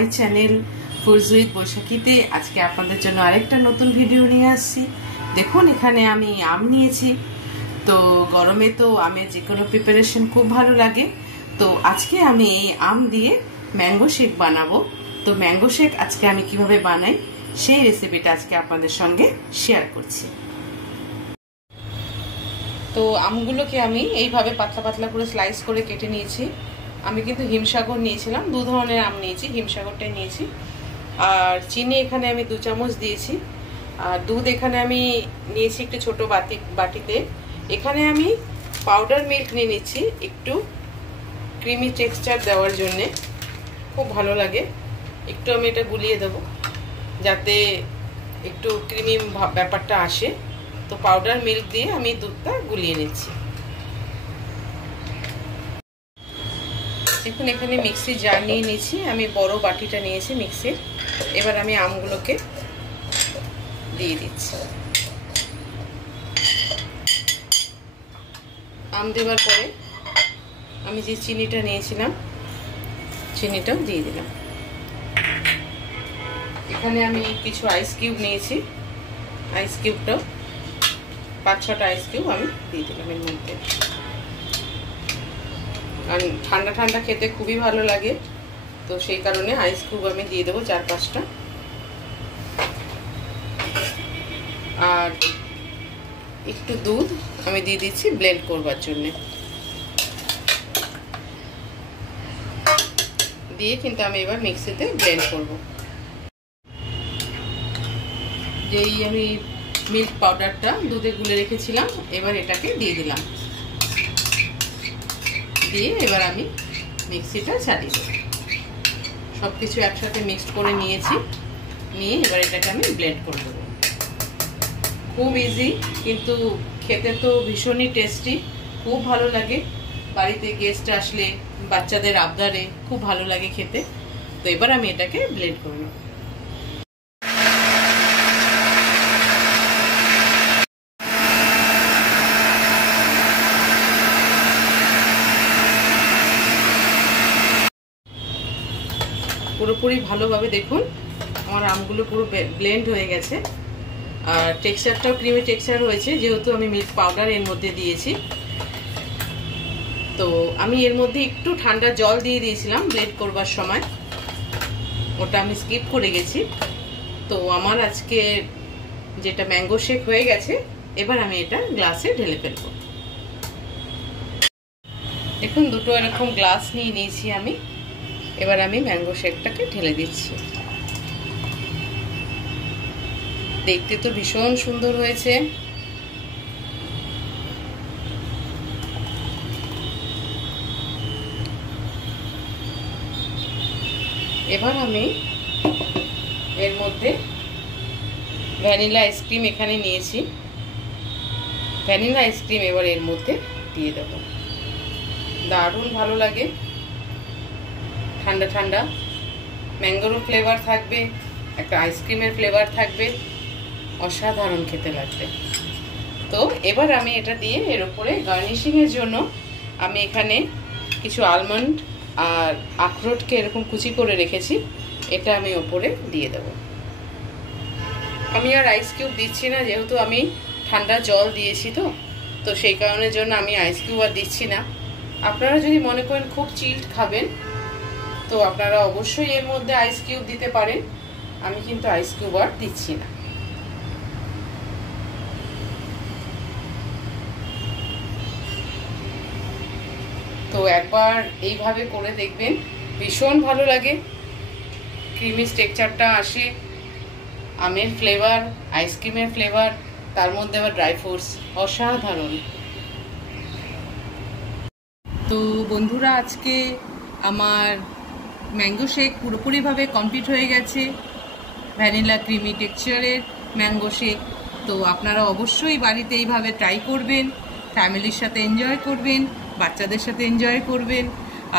My channel foods with বৈশাখীতে আজকে আপনাদের জন্য আরেকটা নতুন ভিডিও নিয়ে আসছি। দেখুন এখানে আমি আম নিয়েছি। তো গরমে তো আমের যে কোনো প্রিপারেশন খুব ভালো লাগে। তো আজকে আমি এই আম দিয়ে ম্যাঙ্গো শেক বানাবো। তো ম্যাঙ্গো শেক আজকে আমি কিভাবে বানাই সেই রেসিপিটা আজকে আপনাদের সঙ্গে শেয়ার করছি। তো আমগুলোকে আমি এইভাবে পাতলা পাতলা করে স্লাইস করে কেটে নিয়েছি। আমি কিন্তু হিমসাগর নিয়েছিলাম, 2 ধরনের আম নিয়েছি, হিমসাগরটাই নিয়েছি। আর চিনি এখানে আমি 2 চামচ দিয়েছি। আর দুধ এখানে আমি নিয়েছি একটু ছোট বাটিতে। এখানে আমি পাউডার মিল্ক নিয়ে নিচ্ছি একটু ক্রিমি টেক্সচার দেওয়ার জন্যে, খুব ভালো লাগে। একটু আমি এটা গুলিয়ে দেব যাতে একটু ক্রিমি ব্যাপারটা আসে। তো পাউডার মিল্ক দিয়ে আমি দুধটা গুলিয়ে নিচ্ছি। দেখুন এখানে মিক্সি জার নিয়ে নিয়েছি, আমি বড় বাটিটা নিয়েছি মিক্সির। এবার আমি আমগুলোকে দিয়ে দিচ্ছি। আম দেওয়ার পরে আমি যে চিনিটা নিয়েছিলাম চিনিটাও দিয়ে দিলাম। এখানে আমি কিছু আইস কিউব নিয়েছি, আইস কিউবটাও 5-6টা আইস কিউব আমি দিয়ে দিলাম এর মধ্যে। আর ঠান্ডা ঠান্ডা খেতে খুবই ভালো লাগে, তো সেই কারণে আইস কিউব আমি দিয়ে দেবো 4-5টা। আর একটু দুধ আমি দিয়ে দিচ্ছি ব্লেন্ড করবার জন্য। দিয়ে কিন্তু আমি এবার মিক্সিতে ব্লেন্ড করব। যেই আমি মিল্ক পাউডারটা দুধে গুলে রেখেছিলাম এবার এটাকে দিয়ে দিলাম। দিয়ে এবার আমি মিক্সিটা চালিয়ে দেব। সব কিছু একসাথে মিক্সড করে নিয়েছি, নিয়ে এবার এটাকে আমি ব্লেন্ড করে দেবো। খুব ইজি, কিন্তু খেতে তো ভীষণই টেস্টি, খুব ভালো লাগে। বাড়িতে গেস্ট আসলে বাচ্চাদের আবদারে খুব ভালো লাগে খেতে। তো এবার আমি এটাকে ব্লেন্ড করে নেব। পুরোপুরি ভালোভাবে দেখুন আমার আমগুলো পুরো ব্লেন্ড হয়ে গেছে। আর টেক্সচারটাও ক্রিমি টেক্সচার হয়েছে, যেহেতু আমি মিল্ক পাউডার এর মধ্যে দিয়েছি। তো আমি এর মধ্যে একটু ঠান্ডা জল দিয়ে দিয়েছিলাম ব্লেন্ড করবার সময়, ওটা আমি স্কিপ করে গেছি। তো আমার আজকে যেটা ম্যাঙ্গো শেক হয়ে গেছে, এবার আমি এটা গ্লাসে ঢেলে ফেলবো। দেখুন দুটো এরকম গ্লাস নিয়ে নিয়েছি আমি। এবার আমি ম্যাঙ্গো শেকটাকে ঢেলে দিচ্ছি। দেখতে তো ভীষণ সুন্দর হয়েছে। এবার আমি এর মধ্যে ভ্যানিলা আইসক্রিম এখানে নিয়েছি, ভ্যানিলা আইসক্রিম এবার এর মধ্যে দিয়ে দেব। দারুণ ভালো লাগে, ঠান্ডা ঠান্ডা ম্যাঙ্গোর ফ্লেভার থাকবে, একটা আইসক্রিমের ফ্লেভার থাকবে, অসাধারণ খেতে লাগবে। তো এবার আমি এটা দিয়ে এর উপরে গার্নিশিংয়ের জন্য আমি এখানে কিছু আলমন্ড আর আখরোটকে এরকম কুচি করে রেখেছি, এটা আমি ওপরে দিয়ে দেব। আমি আর আইস কিউব দিচ্ছি না, যেহেতু আমি ঠান্ডা জল দিয়েছি। তো সেই কারণের জন্য আমি আইস কিউব আর দিচ্ছি না। আপনারা যদি মনে করেন খুব চিল্ড খাবেন তো আপনারা অবশ্যই এর মধ্যে আইস কিউব দিতে পারেন। আমি কিন্তু আইস কিউব আর দিচ্ছি না। তো একবার এইভাবে করে দেখবেন, ভীষণ ভালো লাগে। ক্রিমি টেক্সচারটা আসে, আমের ফ্লেভার, আইসক্রিমের ফ্লেভার, তার মধ্যে আবার ড্রাই ফ্রুটস, অসাধারণ। তো বন্ধুরা আজকে আমার ম্যাঙ্গো শেক পুরোপুরিভাবে কমপ্লিট হয়ে গেছে, ভ্যানিলা ক্রিমি টেক্সচারের ম্যাঙ্গো শেক। তো আপনারা অবশ্যই বাড়িতে এইভাবে ট্রাই করবেন, ফ্যামিলির সাথে এনজয় করবেন, বাচ্চাদের সাথে এনজয় করবেন।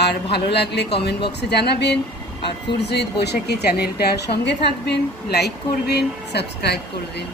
আর ভালো লাগলে কমেন্ট বক্সে জানাবেন। আর ফুডস উইথ বৈশাখী চ্যানেলটার সঙ্গে থাকবেন, লাইক করবেন, সাবস্ক্রাইব করবেন।